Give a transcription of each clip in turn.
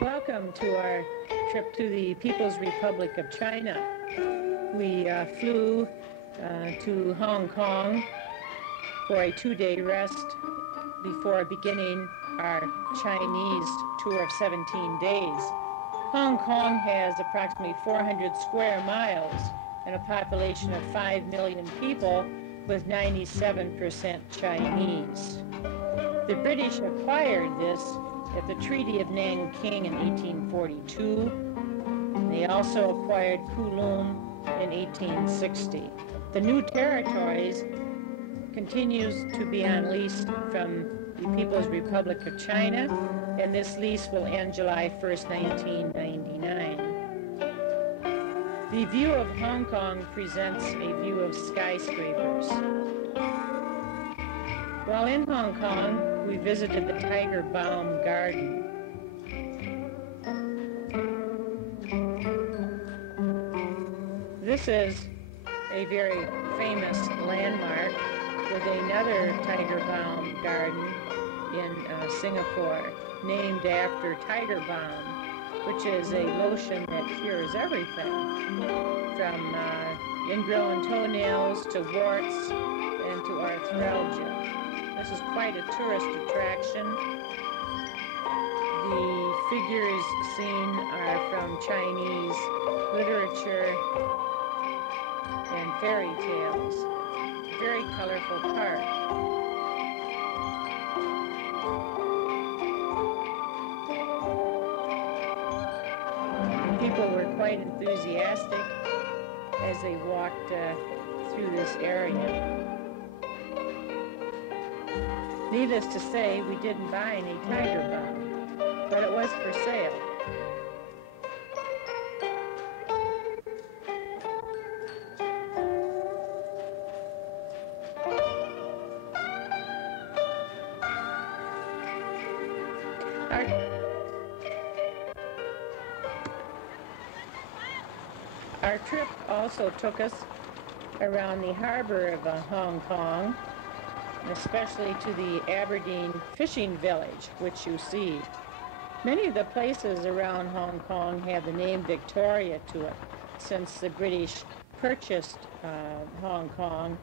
Welcome to our trip to the People's Republic of China. We flew to Hong Kong for a 2-day rest before beginning our Chinese tour of 17 days. Hong Kong has approximately 400 square miles and a population of 5 million people, with 97% Chinese. The British acquired this at the Treaty of Nanking in 1842. They also acquired Kowloon in 1860. The new territories continues to be on lease from the People's Republic of China, and this lease will end July 1st, 1999. The view of Hong Kong presents a view of skyscrapers. While in Hong Kong, we visited the Tiger Balm Garden. This is a very famous landmark with another Tiger Balm Garden in Singapore, named after Tiger Balm, which is a lotion that cures everything, from ingrown toenails to warts and to arthralgia. This is quite a tourist attraction. The figures seen are from Chinese literature and fairy tales. Very colorful park. People were quite enthusiastic as they walked through this area. Needless to say, we didn't buy any Tiger Balm, but it was for sale. Our trip also took us around the harbor of Hong Kong, especially to the Aberdeen fishing village, which you see. Many of the places around Hong Kong have the name Victoria to it, since the British purchased Hong Kong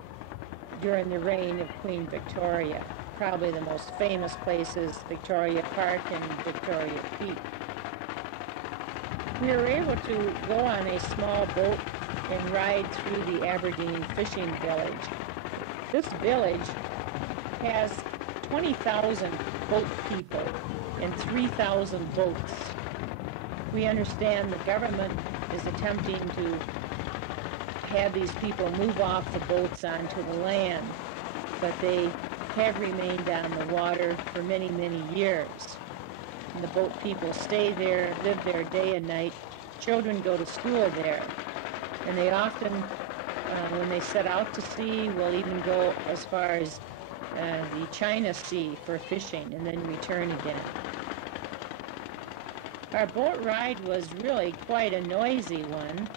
during the reign of Queen Victoria. Probably the most famous places, Victoria Park and Victoria Peak. We were able to go on a small boat and ride through the Aberdeen fishing village. This village has 20,000 boat people and 3,000 boats. We understand the government is attempting to have these people move off the boats onto the land, but they have remained on the water for many, many years. And the boat people stay there, live there day and night. Children go to school there, and they often, when they set out to sea, will even go as far as the China Sea for fishing and then return again. Our boat ride was really quite a noisy one,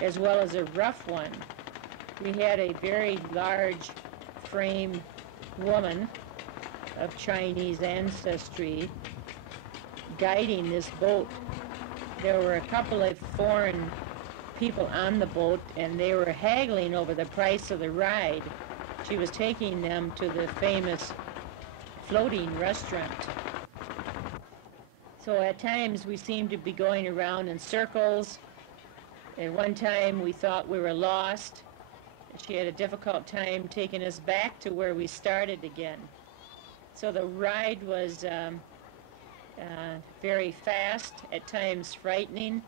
as well as a rough one. We had a very large frame woman of Chinese ancestry guiding this boat. There were a couple of foreign people on the boat, and they were haggling over the price of the ride. She was taking them to the famous floating restaurant. So at times we seemed to be going around in circles. At one time we thought we were lost. She had a difficult time taking us back to where we started again. So the ride was very fast, at times frightening,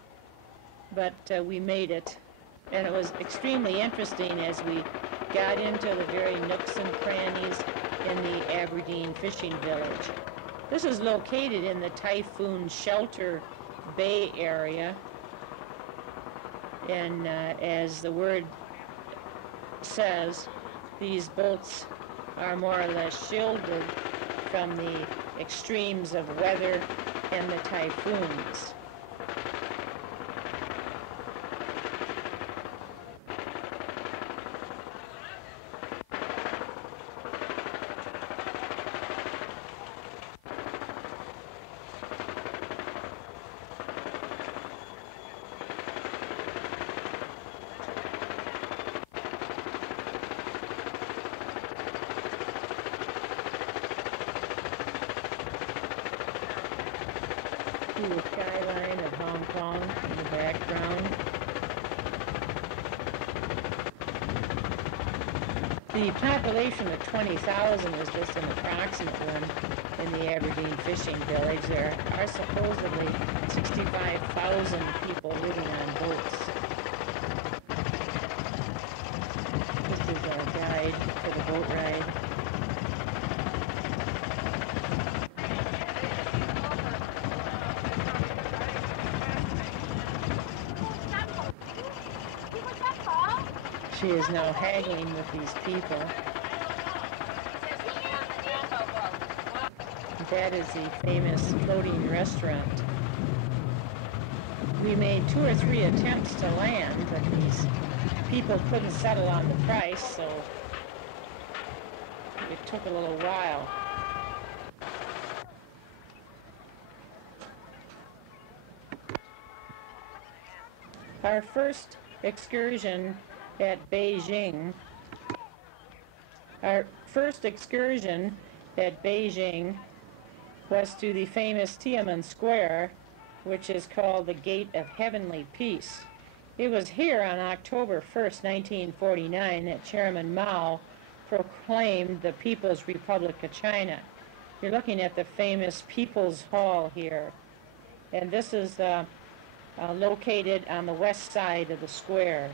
but we made it. And it was extremely interesting as we got into the very nooks and crannies in the Aberdeen fishing village. This is located in the Typhoon Shelter Bay area, and as the word says, these boats are more or less shielded from the extremes of weather and the typhoons. The population of 20,000 is just an approximate one in the Aberdeen fishing village. There are supposedly 65,000 people living on boats. This is our guide for the boat ride. She is now haggling with these people. That is the famous floating restaurant. We made 2 or 3 attempts to land, but these people couldn't settle on the price, so it took a little while. Our first excursion at Beijing. Our first excursion at Beijing was to the famous Tiananmen Square, which is called the Gate of Heavenly Peace. It was here on October 1st, 1949, that Chairman Mao proclaimed the People's Republic of China. You're looking at the famous People's Hall here, and this is located on the west side of the square.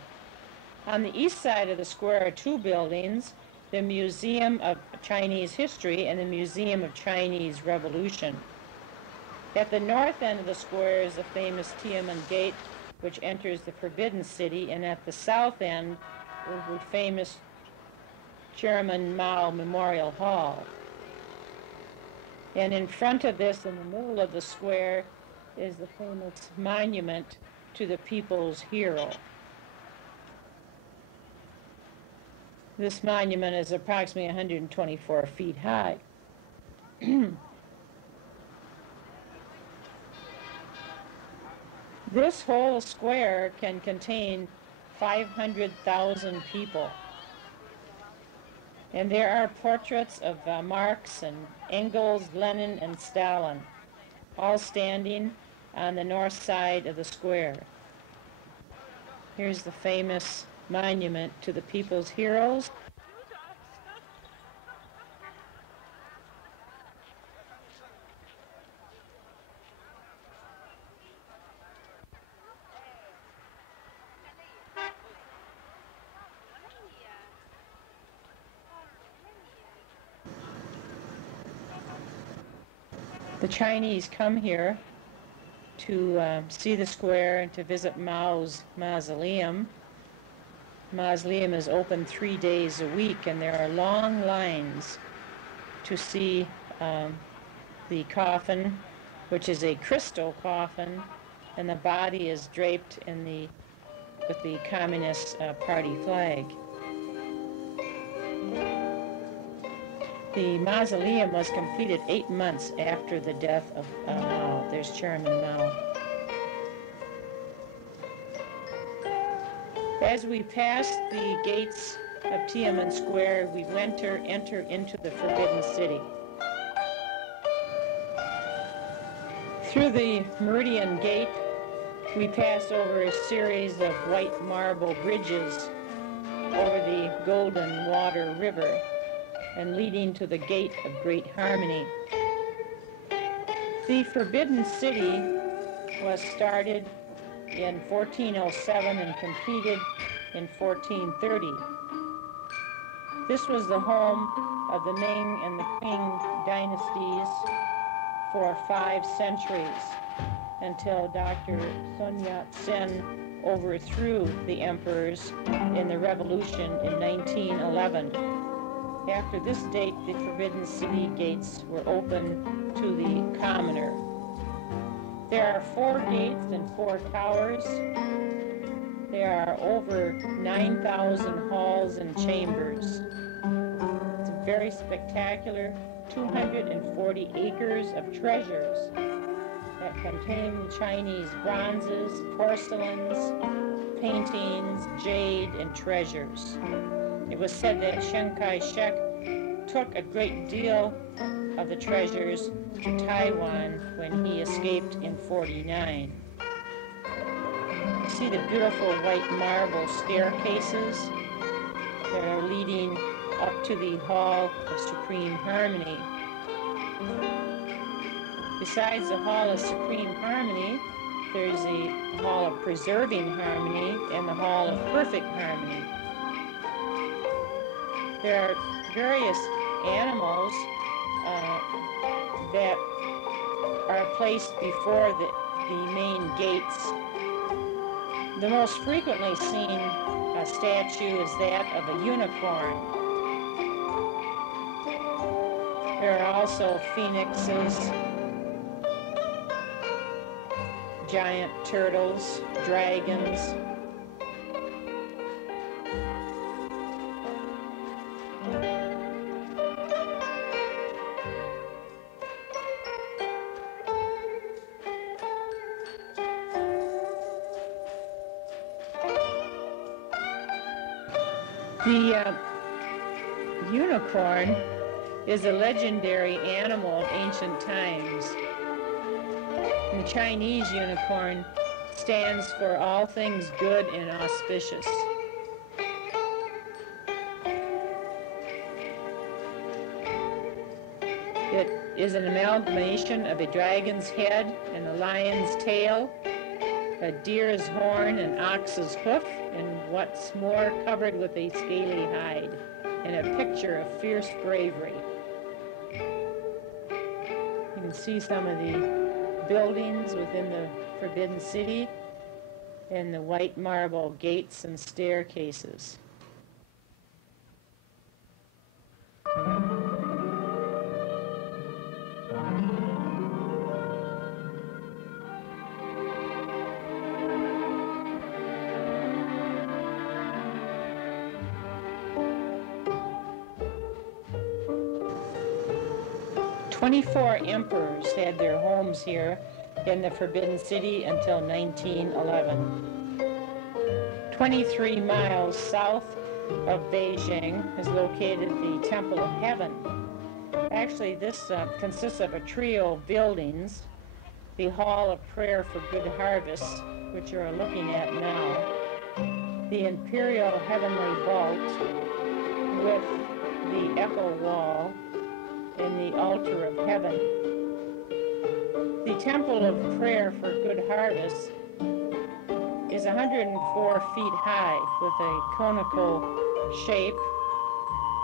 On the east side of the square are 2 buildings, the Museum of Chinese History and the Museum of Chinese Revolution. At the north end of the square is the famous Tiananmen Gate, which enters the Forbidden City, and at the south end is the famous Chairmen Mao Memorial Hall. And in front of this, in the middle of the square, is the famous monument to the people's hero. This monument is approximately 124 feet high. This whole square can contain 500,000 people. And there are portraits of Marx and Engels, Lenin, and Stalin, all standing on the north side of the square. Here's the famous monument to the people's heroes. The Chinese come here to see the square and to visit Mao's mausoleum. The mausoleum is open 3 days a week, and there are long lines to see the coffin, which is a crystal coffin, and the body is draped in with the Communist Party flag. The mausoleum was completed 8 months after the death of Mao. There's Chairman Mao. As we passed the gates of Tiananmen Square, we enter into the Forbidden City. Through the Meridian Gate, we pass over a series of white marble bridges over the Golden Water River and leading to the Gate of Great Harmony. The Forbidden City was started in 1407 and completed in 1430. This was the home of the Ming and the Ming Dynasties for 5 centuries until Dr. Sun Yat-sen overthrew the emperors in the revolution in 1911. After this date, the Forbidden City gates were open to the commoner. There are 4 gates and 4 towers. There are over 9,000 halls and chambers. It's a very spectacular 240 acres of treasures that contain Chinese bronzes, porcelains, paintings, jade, and treasures. It was said that Chiang Kai-shek took a great deal of the treasures to Taiwan when he escaped in 49. You see the beautiful white marble staircases that are leading up to the Hall of Supreme Harmony. Besides the Hall of Supreme Harmony, there's the Hall of Preserving Harmony and the Hall of Perfect Harmony. There are various animals that are placed before the main gates. The most frequently seen statue is that of a unicorn. There are also phoenixes, giant turtles, dragons. The unicorn is a legendary animal of ancient times. The Chinese unicorn stands for all things good and auspicious. It is an amalgamation of a dragon's head and a lion's tail, a deer's horn, an ox's hoof, and what's more, covered with a scaly hide, and a picture of fierce bravery. You can see some of the buildings within the Forbidden City and the white marble gates and staircases. "24 emperors had their homes here in the Forbidden City until 1911. 23 miles south of Beijing is located the Temple of Heaven. Actually, this consists of a trio of buildings: the Hall of Prayer for Good Harvest, which you're looking at now, the Imperial Heavenly Vault with the Echo Wall, and the Altar of Heaven. The Temple of Prayer for Good Harvest is 104 feet high with a conical shape.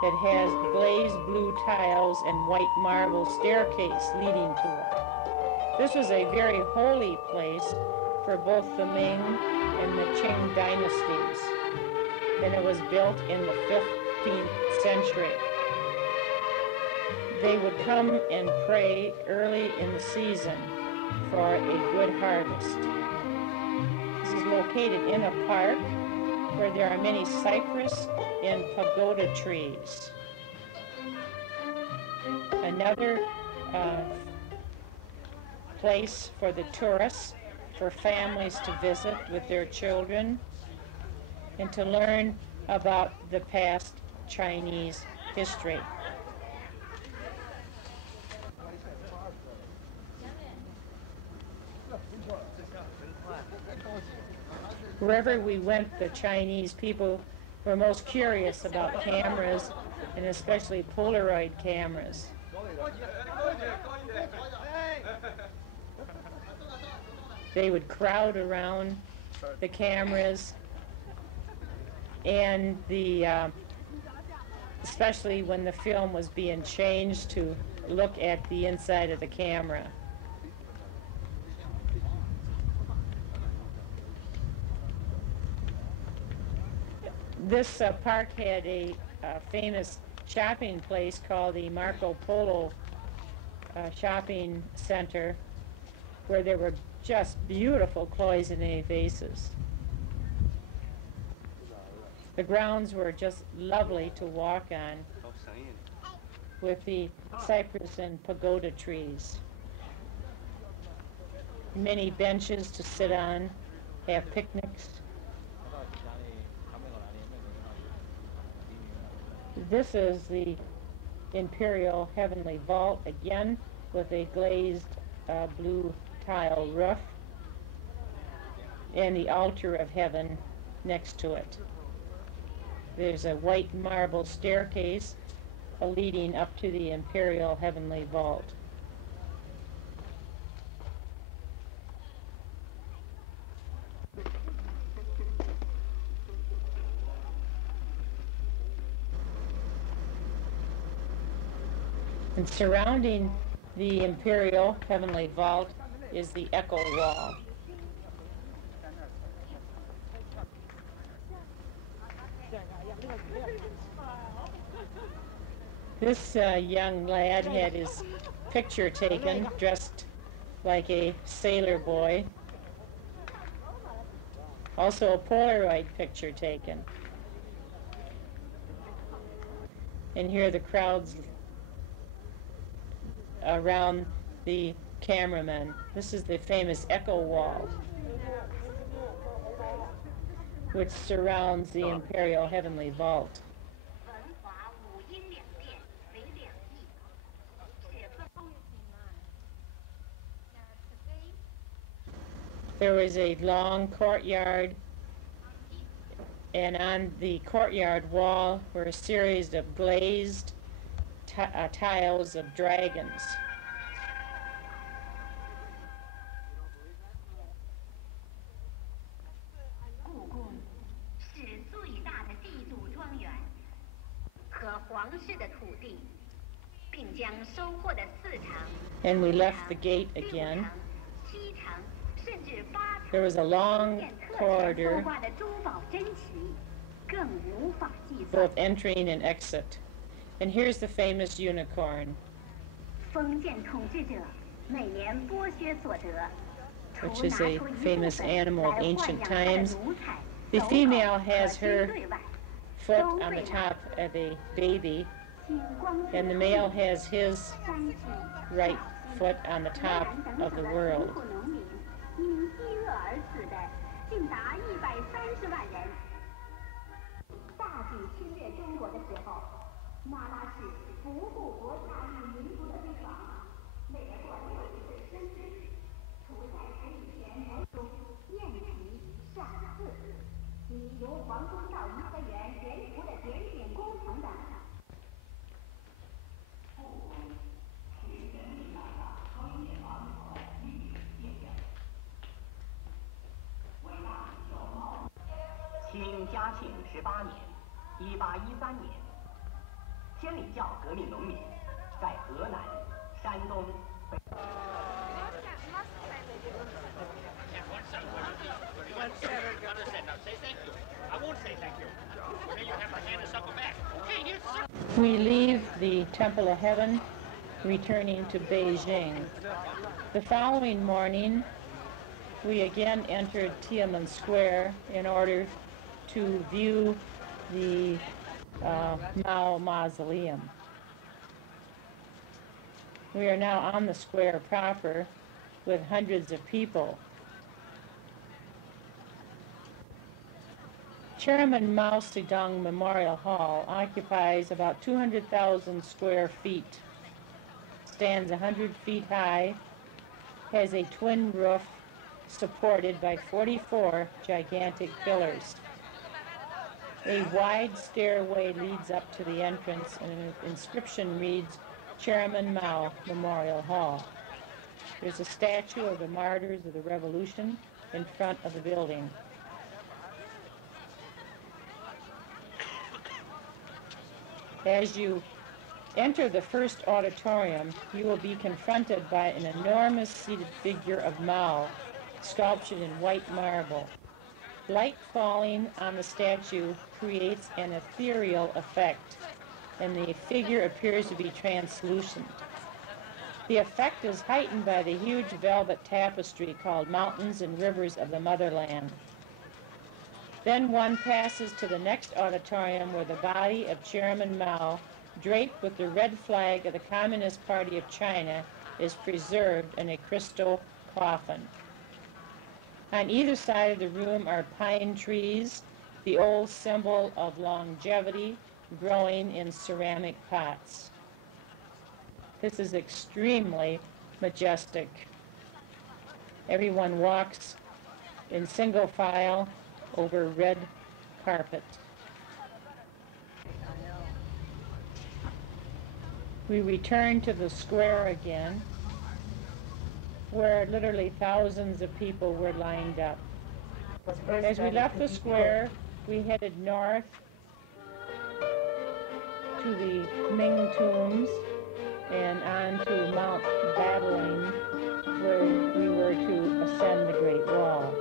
It has glazed blue tiles and white marble staircase leading to it. This was a very holy place for both the Ming and the Qing dynasties, and it was built in the 15th century. They would come and pray early in the season for a good harvest. This is located in a park where there are many cypress and pagoda trees. Another place for the tourists, for families to visit with their children and to learn about the past Chinese history. Wherever we went, the Chinese people were most curious about cameras, and especially Polaroid cameras. They would crowd around the cameras, and especially when the film was being changed, to look at the inside of the camera. This park had a famous shopping place called the Marco Polo shopping center, where there were just beautiful cloisonné vases. The grounds were just lovely to walk on, with the cypress and pagoda trees. Many benches to sit on, have picnics. This is the Imperial Heavenly Vault, again with a glazed blue tile roof, and the Altar of Heaven next to it. There's a white marble staircase leading up to the Imperial Heavenly Vault. And surrounding the Imperial Heavenly Vault is the Echo Wall. This young lad had his picture taken, dressed like a sailor boy. Also a Polaroid picture taken. And here are the crowds around the cameraman. This is the famous Echo Wall, which surrounds the Imperial Heavenly Vault. There was a long courtyard, and on the courtyard wall were a series of glazed tiles of dragons. And we left the gate again. There was a long corridor, both entering and exit. And here's the famous unicorn, which is a famous animal of ancient times. The female has her foot on the top of a baby, and the male has his right foot on the top of the world. We leave the Temple of Heaven, returning to Beijing. The following morning, we again entered Tiananmen Square in order to view the Mao Mausoleum. We are now on the square proper with hundreds of people. Chairmen Mao Zedong Memorial Hall occupies about 200,000 square feet, stands 100 feet high, has a twin roof supported by 44 gigantic pillars. A wide stairway leads up to the entrance, and an inscription reads, Chairmen Mao Memorial Hall. There's a statue of the martyrs of the Revolution in front of the building. As you enter the first auditorium, you will be confronted by an enormous seated figure of Mao, sculptured in white marble. Light falling on the statue creates an ethereal effect, and the figure appears to be translucent. The effect is heightened by the huge velvet tapestry called Mountains and Rivers of the Motherland. Then one passes to the next auditorium where the body of Chairman Mao, draped with the red flag of the Communist Party of China, is preserved in a crystal coffin. On either side of the room are pine trees, the old symbol of longevity, growing in ceramic pots. This is extremely majestic. Everyone walks in single file over red carpet. we returned to the square again, where literally thousands of people were lined up. As we left the square, we headed north to the Ming Tombs and on to Mount Xuebaoding, where we were to ascend the Great Wall.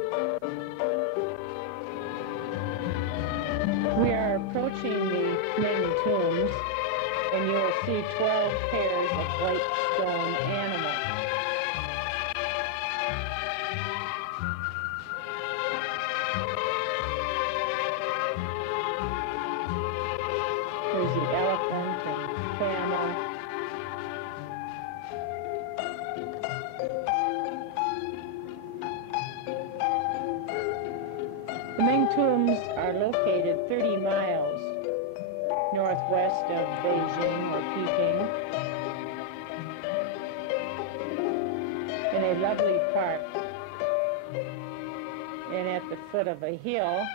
We are approaching the Ming Tombs, and you will see 12 pairs of white stone animals. There's the elephant and camel. The Ming Tombs are located 30 miles northwest of Beijing or Peking in a lovely park, and at the foot of a hill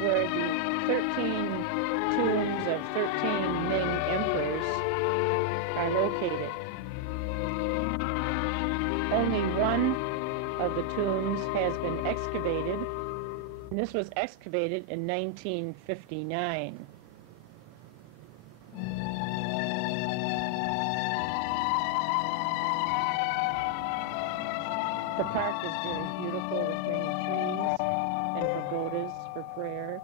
where the 13 tombs of 13 Ming emperors are located. Only one of the tombs has been excavated, and this was excavated in 1959. The park is very beautiful with many trees and pagodas for prayer.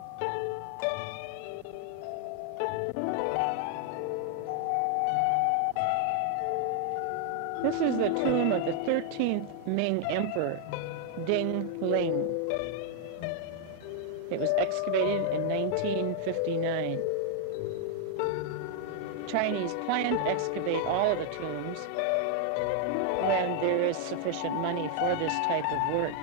This is the tomb of the 13th Ming Emperor, Dingling. It was excavated in 1959. Chinese plan to excavate all of the tombs when there is sufficient money for this type of work.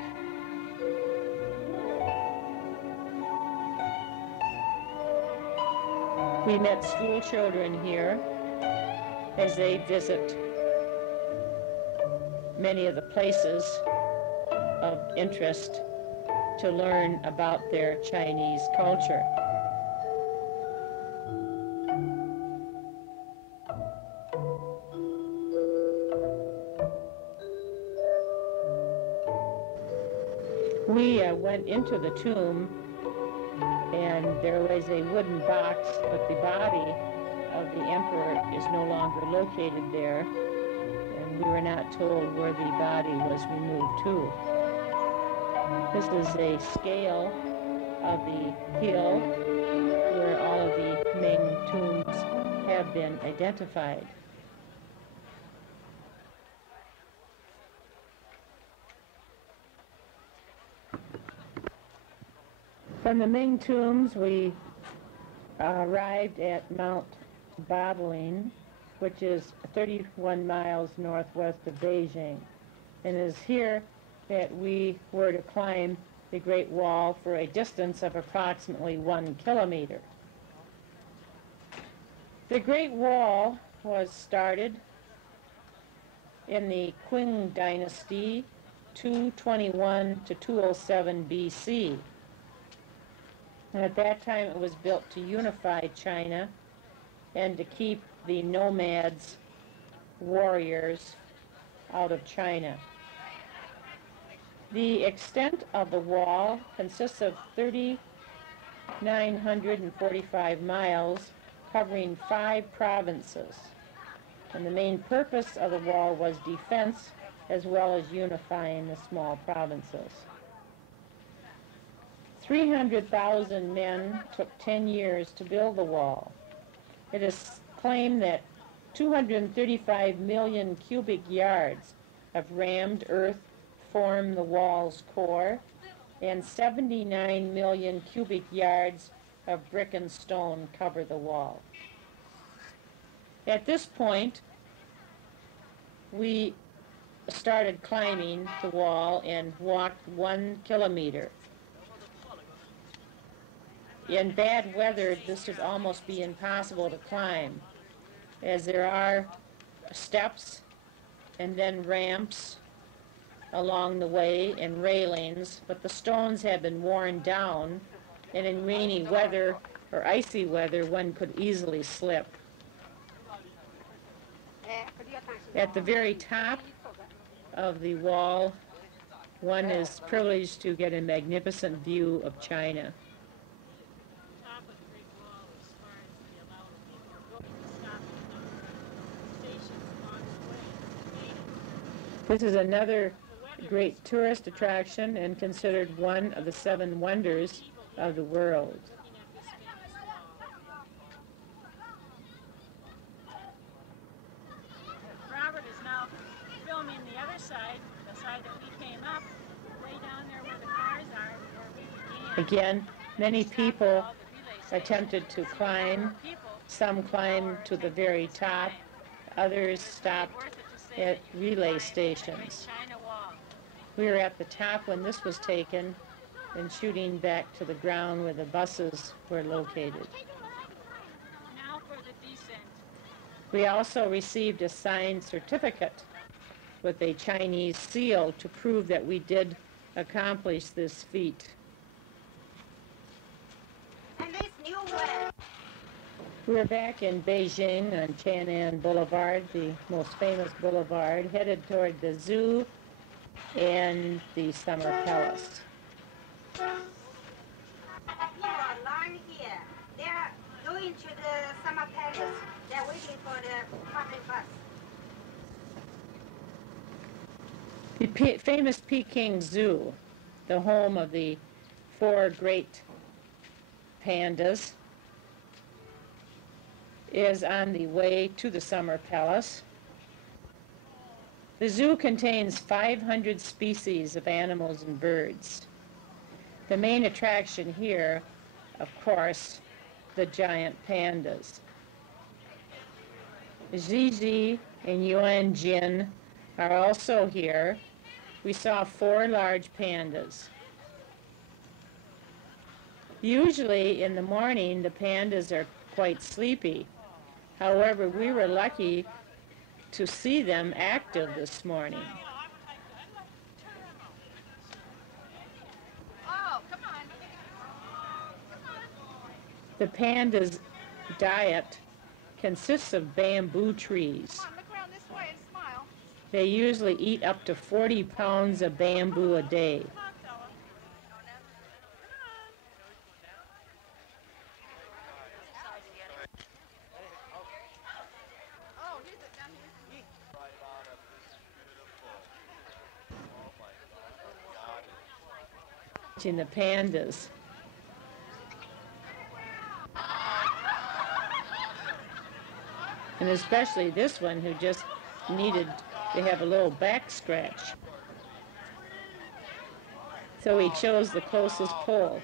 We met school children here as they visit many of the places of interest to learn about their Chinese culture. We went into the tomb, and there was a wooden box, but the body of the emperor is no longer located there, and we were not told where the body was removed to. This is a scale of the hill where all of the Ming tombs have been identified. From the Ming tombs, we arrived at Mount Xuebaoding, which is 31 miles northwest of Beijing. And it is here that we were to climb the Great Wall for a distance of approximately 1 kilometer. The Great Wall was started in the Ming Dynasty, 221 to 207 BC. And at that time it was built to unify China and to keep the nomads, warriors, out of China. The extent of the wall consists of 3,945 miles covering 5 provinces. And the main purpose of the wall was defense as well as unifying the small provinces. 300,000 men took 10 years to build the wall. It is claimed that 235 million cubic yards of rammed earth form the wall's core, and 79 million cubic yards of brick and stone cover the wall. At this point, we started climbing the wall and walked 1 kilometer. In bad weather, this would almost be impossible to climb, as there are steps and then ramps along the way and railings, but the stones have been worn down, and in rainy weather or icy weather, one could easily slip. At the very top of the wall, one is privileged to get a magnificent view of China. This is another great tourist attraction and considered one of the 7 wonders of the world. Robert is now filming the other side, the side that we came up, way down there where the cars are, where we began. Again, many people attempted to climb. Some climbed to the very top. Others stopped at relay stations. We were at the top when this was taken and shooting back to the ground where the buses were located. Now for the descent. We also received a signed certificate with a Chinese seal to prove that we did accomplish this feat. And this new one. We're back in Beijing on Chang'an Boulevard, the most famous boulevard, headed toward the zoo and the Summer Palace. People are lying here. They are going to the Summer Palace. They're waiting for the public bus. The famous Peking Zoo, the home of the 4 great pandas, is on the way to the Summer Palace. The zoo contains 500 species of animals and birds. The main attraction here, of course, the giant pandas. Zizi and Yuan Jin are also here. We saw 4 large pandas. Usually in the morning, the pandas are quite sleepy. However, we were lucky to see them active this morning. The pandas' diet consists of bamboo trees. They usually eat up to 40 pounds of bamboo a day. In the pandas. And especially this one who just needed to have a little back scratch. So he chose the closest pole.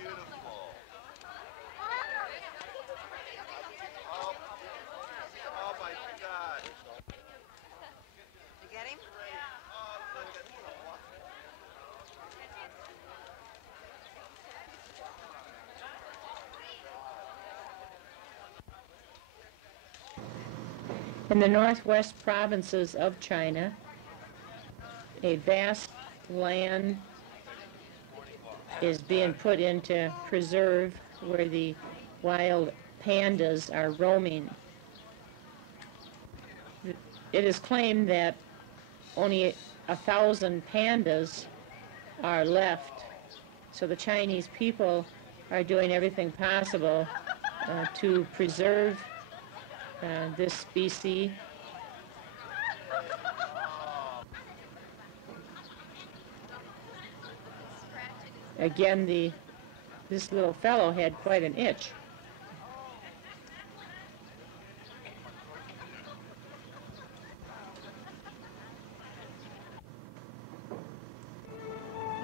In the northwest provinces of China, a vast land is being put into preserve where the wild pandas are roaming. It is claimed that only 1,000 pandas are left, so the Chinese people are doing everything possible to preserve this species. Again, this little fellow had quite an itch.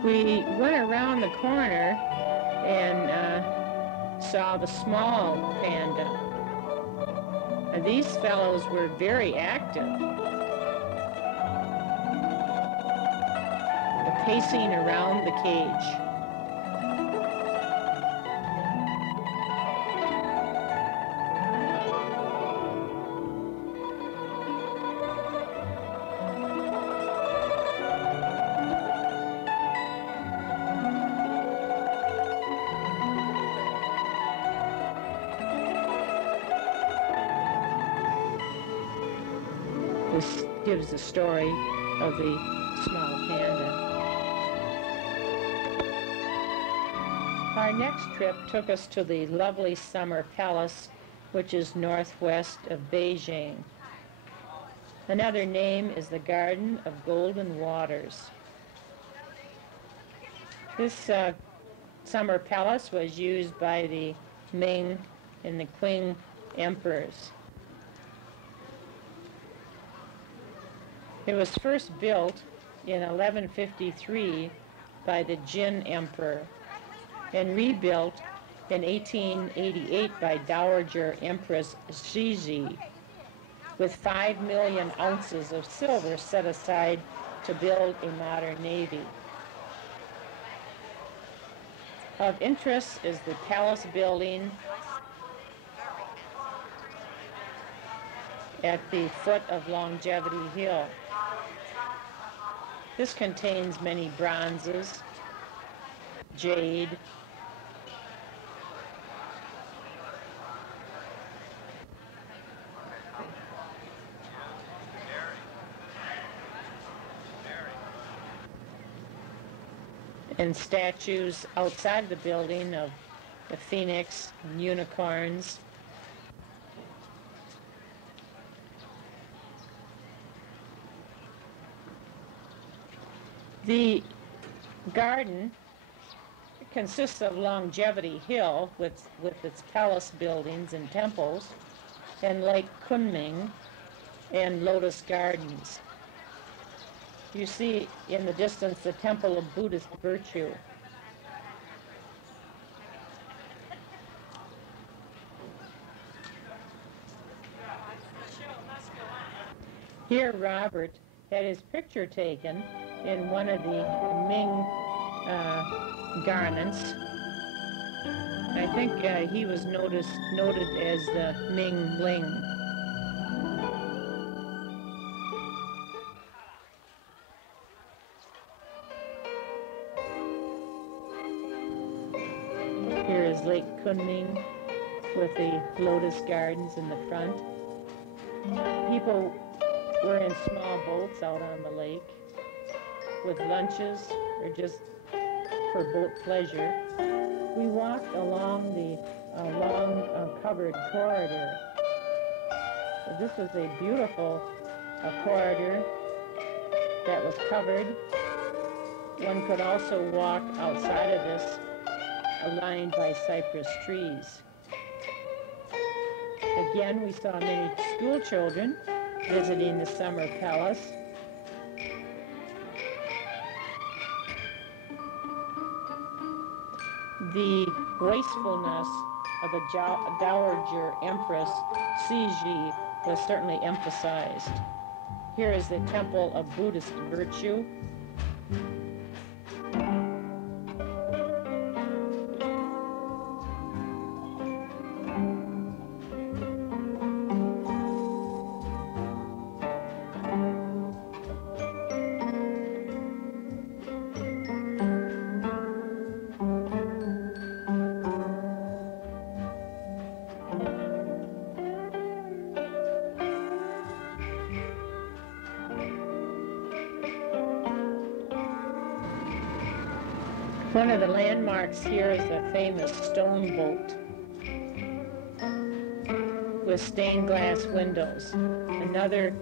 We went around the corner and saw the small panda. And these fellows were very active. They're pacing around the cage. This gives the story of the small panda. Our next trip took us to the lovely summer palace, which is northwest of Beijing. Another name is the Garden of Golden Waters. This summer palace was used by the Ming and the Qing emperors. It was first built in 1153 by the Jin Emperor and rebuilt in 1888 by Dowager Empress Shiji, with 5 million ounces of silver set aside to build a modern navy. Of interest is the palace building at the foot of Longevity Hill. This contains many bronzes, jade, and statues outside the building of the phoenix and unicorns. The garden consists of Longevity Hill with its palace buildings and temples, and Lake Kunming and Lotus Gardens. You see in the distance the Temple of Buddhist Virtue. Here Robert had his picture taken in one of the Ming garments. I think he was noted as the Ming Dingling. Here is Lake Kunming with the Lotus Gardens in the front. People were in small boats out on the lake with lunches or just for boat pleasure. We walked along the long covered corridor. This was a beautiful corridor that was covered. One could also walk outside of this, lined by cypress trees. Again, we saw many school children visiting the summer palace. The wastefulness of the Dowager Empress Cixi was certainly emphasized. Here is the Temple of Buddhist Virtue. One of the landmarks here is the famous stone boat with stained glass windows. Another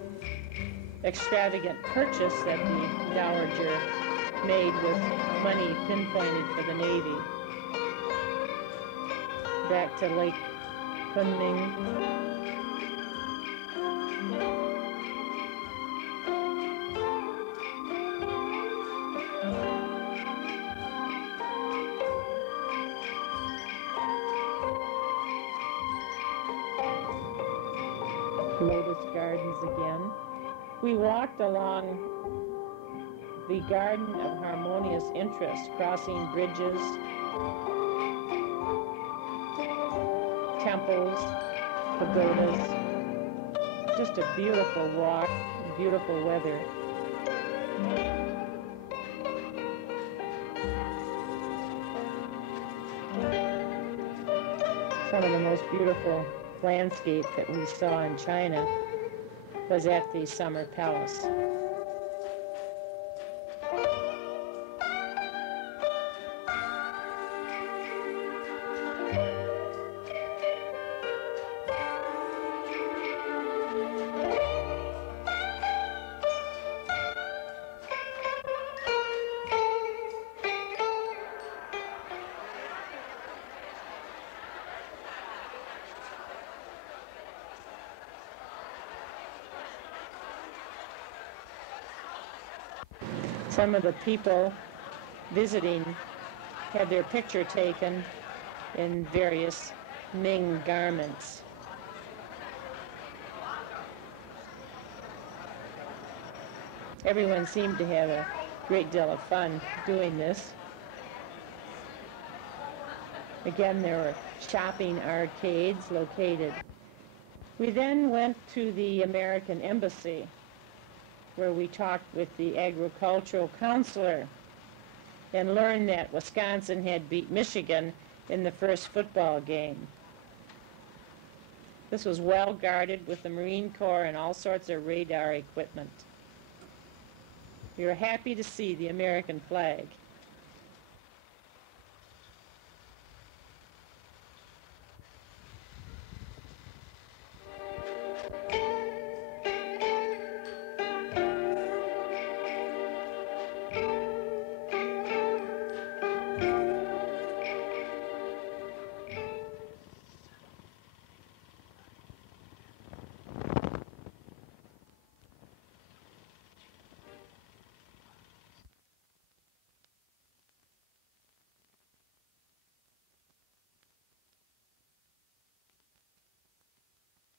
extravagant purchase that the Dowager made with money pinpointed for the Navy. Back to Lake Kunming. Lotus Gardens again. We walked along the Garden of Harmonious Interest, crossing bridges, temples, pagodas. Just a beautiful walk, beautiful weather. Some of the most beautiful landscape that we saw in China. was at the Summer Palace. Some of the people visiting had their picture taken in various Ming garments. Everyone seemed to have a great deal of fun doing this. Again, there were shopping arcades located. We then went to the American Embassy, where we talked with the agricultural counselor and learned that Wisconsin had beat Michigan in the first football game. This was well guarded with the Marine Corps and all sorts of radar equipment. We were happy to see the American flag.